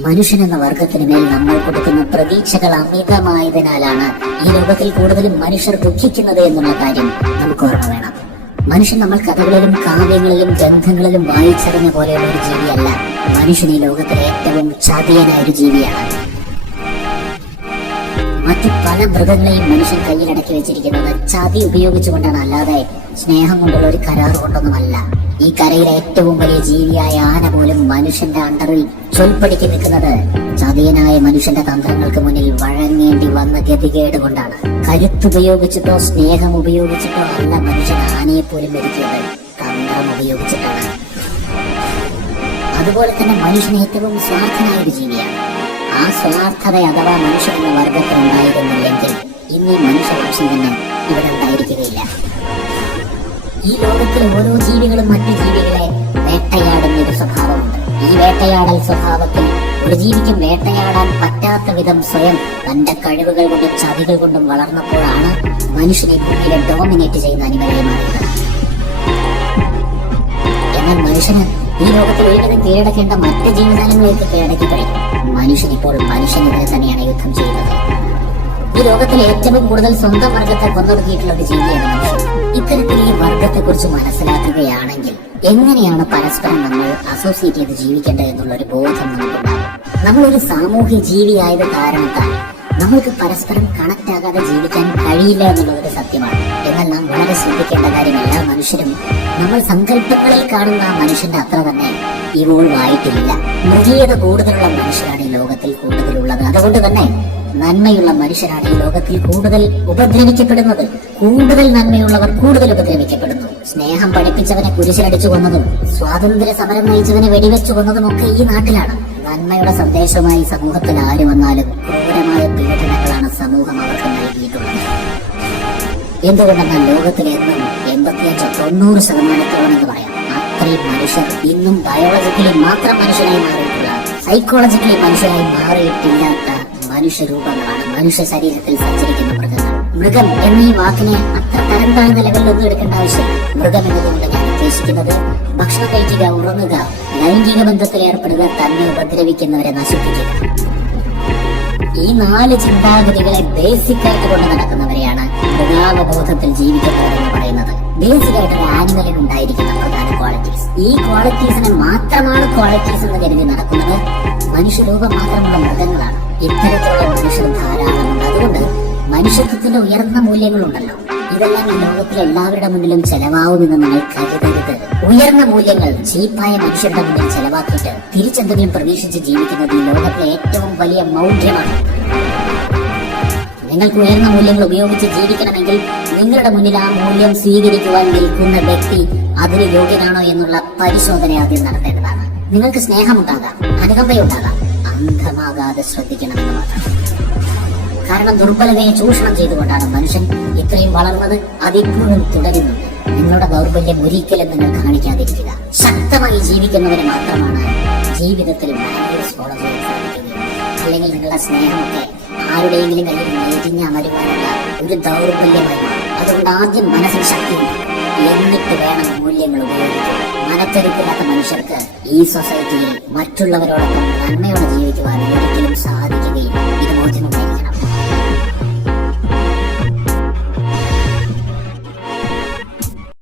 മനുഷ്യൻ എന്ന വർഗത്തിന് മേൽ നമ്മൾ കൊടുക്കുന്ന പ്രതീക്ഷകൾ അമിതമായതിനാലാണ് ഈ ലോകത്തിൽ കൂടുതലും മനുഷ്യർ ദുഃഖിക്കുന്നത് എന്നുള്ള കാര്യം നമുക്ക് ഓർമ്മ വേണം. മനുഷ്യൻ നമ്മൾ കഥകളിലും കാവ്യങ്ങളിലും ഗ്രന്ഥങ്ങളിലും വായിച്ചറിഞ്ഞ പോലെയുള്ള ഒരു ജീവിയല്ല. മനുഷ്യൻ ഈ ലോകത്തിലെ ഏറ്റവും ചതിയനായ ഒരു ജീവിയാണ്. മറ്റു പല മൃഗങ്ങളെയും മനുഷ്യൻ കയ്യിലടക്കി വെച്ചിരിക്കുന്നത് ചതി ഉപയോഗിച്ചുകൊണ്ടാണ്, അല്ലാതെ സ്നേഹം കൊണ്ടുള്ള ഒരു കരാർ കൊണ്ടൊന്നുമല്ല. ഈ കരയിലെ ഏറ്റവും വലിയ ജീവിയായ ആന പോലും മനുഷ്യന്റെ അണ്ടറിൽ ചൊൽപ്പടിക്ക് നിൽക്കുന്നത് ചതിയനായ മനുഷ്യന്റെ തന്ത്രങ്ങൾക്ക് മുന്നിൽ വഴങ്ങേണ്ടി വന്ന ഗതികേട് കൊണ്ടാണ്. കരുത്തുപയോഗിച്ചിട്ടോ സ്നേഹം ഉപയോഗിച്ചിട്ടോ അല്ല മനുഷ്യൻ ആനയെ പോലും ഒരുക്കിയത്, തന്ത്രം ഉപയോഗിച്ചിട്ടാണ്. അതുപോലെ തന്നെ മനുഷ്യൻ ഏറ്റവും സ്വാർത്ഥനായ ഒരു ജീവിയാണ്. ആ സ്വാർത്ഥത അഥവാ മനുഷ്യൻ എന്ന വർഗത്തിൽ ഉണ്ടായിരുന്നില്ലെങ്കിൽ ഇന്ന് ഈ മനുഷ്യവംശം തന്നെ ഇവിടെ ഉണ്ടായിരിക്കുകയില്ല. ഈ ലോകത്തിലെ ഓരോ ജീവികളും മറ്റു ജീവികളെ വേട്ടയാടുന്ന ഒരു സ്വഭാവമുണ്ട്. ഈ വേട്ടയാടൽ സ്വഭാവത്തിൽ ഒരു ജീവിക്കും വേട്ടയാടാൻ പറ്റാത്ത വിധം സ്വയം തന്റെ കഴിവുകൾ കൊണ്ടും ചതികൾ കൊണ്ടും വളർന്നപ്പോഴാണ് മനുഷ്യനെ ഭൂമിയിലെ ഡോമിനേറ്റ് ചെയ്യുന്ന അനിമലായി മാറുന്നത്. എന്നാൽ മനുഷ്യന് ഈ ലോകത്തിൽ ഒരുവിധം കീഴടക്കേണ്ട മറ്റ് ജീവജാലങ്ങളെയൊക്കെ കീഴടക്കി കഴിഞ്ഞു. മനുഷ്യൻ ഇപ്പോൾ മനുഷ്യനെതിരെ തന്നെയാണ് യുദ്ധം ചെയ്യുന്നത്. ഈ ലോകത്തിൽ ഏറ്റവും കൂടുതൽ സ്വന്തം വർഗത്തെ കൊന്നൊടുക്കിയിട്ടുള്ള ഒരു ജീവിയാണ് മനുഷ്യൻ. ഇത്തരത്തിൽ ഈ വർഗത്തെ കുറിച്ച് മനസ്സിലാക്കുകയാണെങ്കിൽ എങ്ങനെയാണ് പരസ്പരം നമ്മൾ അസോസിയേറ്റ് ചെയ്ത് ജീവിക്കേണ്ടത് എന്നുള്ള ഒരു ബോധം നമുക്കുണ്ടാകും. നമ്മളൊരു സാമൂഹ്യ ജീവിയായത് കാരണത്താൽ നമ്മൾക്ക് പരസ്പരം കണക്ട് ആകാതെ ജീവിക്കാൻ കഴിയില്ല എന്നുള്ളതൊരു സത്യമാണ്. എന്നാൽ നാം വളരെ ശ്രദ്ധിക്കേണ്ട കാര്യം, എല്ലാ മനുഷ്യരും നമ്മൾ സങ്കല്പങ്ങളിൽ കാണുന്ന ആ മനുഷ്യന്റെ അത്ര തന്നെ ഇവോൾവ് ആയിട്ടില്ല. മൃഗീയത കൂടുതലുള്ള മനുഷ്യരാണ് ഈ ലോകത്തിൽ കൂടുതലുള്ളത്. അതുകൊണ്ട് തന്നെ നന്മയുള്ള മനുഷ്യരാണ് ഈ ലോകത്തിൽ കൂടുതൽ ഉപദ്രവിക്കപ്പെടുന്നത്. കൂടുതൽ നന്മയുള്ളവർ കൂടുതൽ ഉപദ്രവിക്കപ്പെടുന്നു. സ്നേഹം പഠിപ്പിച്ചവനെ കുരിശിലടിച്ചു കൊന്നതും സ്വാതന്ത്ര്യ സമരം നയിച്ചവനെ വെടിവെച്ചു കൊന്നതും ഒക്കെ ഈ നാട്ടിലാണ്. നന്മയുടെ സന്ദേശമായി സമൂഹത്തിൽ ആര് വന്നാലും ക്രൂരമായ പീഡനങ്ങളാണ് സമൂഹം അവർക്ക് നൽകിയിട്ടുള്ളത്. എന്തുകൊണ്ടെന്നാൽ ലോകത്തിൽ എന്നും 85-90% എന്ന് പറയാം അത്രയും മനുഷ്യർ ഇന്നും ബയോളജിക്കലി മാത്രം മനുഷ്യനായി മാറിയിട്ടുള്ള, സൈക്കോളജിക്കലി മനുഷ്യരായി മാറിയിട്ടില്ലാത്ത മനുഷ്യരൂപങ്ങളാണ് മനുഷ്യ ശരീരത്തിൽ സഞ്ചരിക്കുന്ന മൃഗങ്ങൾ. മൃഗം എന്നീ വാക്കിനെ അത്ര തരം താഴ്ന്ന ലെവലിലൊന്നും എടുക്കേണ്ട ആവശ്യമില്ല. മൃഗം എന്നതുകൊണ്ട് ഞാൻ ഉദ്ദേശിക്കുന്നത് ഭക്ഷണം കഴിക്കുക, ഉറങ്ങുക, ലൈംഗിക ബന്ധത്തിൽ ഏർപ്പെടുക, തന്നെ ഉപദ്രവിക്കുന്നവരെ നശിപ്പിക്കുക. ഈ 4 ചിന്താഗതികളെ ബേസിക് ആയിട്ട് കൊണ്ട് നടക്കുന്നവരെയാണ് മൃഗാവബോധത്തിൽ ജീവിക്കുന്നവരെന്ന് പറയുന്നത്. ബേസിക് ആയിട്ട് ഒരു ആനിമലിന് ഉണ്ടായിരിക്കുന്ന പ്രധാന ക്വാളിറ്റീസ്. ഈ ക്വാളിറ്റീസിനെ മാത്രമാണ് ക്വാളിറ്റീസ് എന്ന് കരുതി നടക്കുന്നത് മനുഷ്യരൂപം മാത്രമുള്ള മൃഗങ്ങളാണ്. ഇത്തരത്തിലുള്ള മനുഷ്യർ ധാരാളമുണ്ട്. അതുകൊണ്ട് മനുഷ്യത്വത്തിന്റെ ഉയർന്ന മൂല്യങ്ങളുണ്ടല്ലോ, ഇതെല്ലാം ഈ ലോകത്തിലെ എല്ലാവരുടെ മുന്നിലും ചെലവാകുമെന്ന് നിങ്ങൾ കരുതരുത്. ഉയർന്ന മൂല്യങ്ങൾ ചീപ്പായ മനുഷ്യരുടെ മുന്നിൽ ചെലവാക്കിയിട്ട് തിരിച്ചെന്തെങ്കിലും പ്രതീക്ഷിച്ച് ജീവിക്കുന്നത് ഈ ലോകത്തിലെ ഏറ്റവും വലിയ മൗഢ്യമാണ്. നിങ്ങൾക്ക് ഉയർന്ന മൂല്യങ്ങൾ ഉപയോഗിച്ച് ജീവിക്കണമെങ്കിൽ നിങ്ങളുടെ മുന്നിൽ ആ മൂല്യം സ്വീകരിക്കുവാൻ നിൽക്കുന്ന വ്യക്തി അതിന് യോഗ്യനാണോ എന്നുള്ള പരിശോധന ആദ്യം നടത്തേണ്ടതാണ്. നിങ്ങൾക്ക് സ്നേഹമുണ്ടാകാം, അനുകമ്പയുണ്ടാകാം, അന്ധമാകാതെ ശ്രദ്ധിക്കണമെന്ന് മാത്രം. കാരണം ദുർബലതയെ ചൂഷണം ചെയ്തുകൊണ്ടാണ് മനുഷ്യൻ ഇത്രയും വളർന്നത്. അതിപ്പോഴും തുടരുന്നുണ്ട്. നിങ്ങളുടെ ദൗർബല്യം ഒരിക്കലും നിങ്ങൾ കാണിക്കാതിരിക്കുക. ശക്തമായി ജീവിക്കുന്നവരെ മാത്രമാണ് ജീവിതത്തിൽ വാല്യൂസ് ഫോളോ ചെയ്യാൻ സാധിക്കുന്നത്. അല്ലെങ്കിൽ നിങ്ങളുടെ സ്നേഹമൊക്കെ ആരുടെയെങ്കിലും കയ്യിൽ നേരിഞ്ഞ് അമരുവാനുള്ള ഒരു ദൗർബല്യമായി മാറും. അതുകൊണ്ട് ആദ്യം മനസ്സിൽ ശക്തി ഉണ്ടാകും, എന്നിട്ട് വേണം മൂല്യങ്ങൾ ഉപയോഗിക്കുക. മനക്കരുത്തില്ലാത്ത മനുഷ്യർക്ക് ഈ സൊസൈറ്റിയിൽ മറ്റുള്ളവരോടൊപ്പം നന്മയോടെ ജീവിക്കുവാൻ ഒരിക്കലും സാധിക്കുകയും ഇത് ബോധ്യമുണ്ടായിരിക്കും.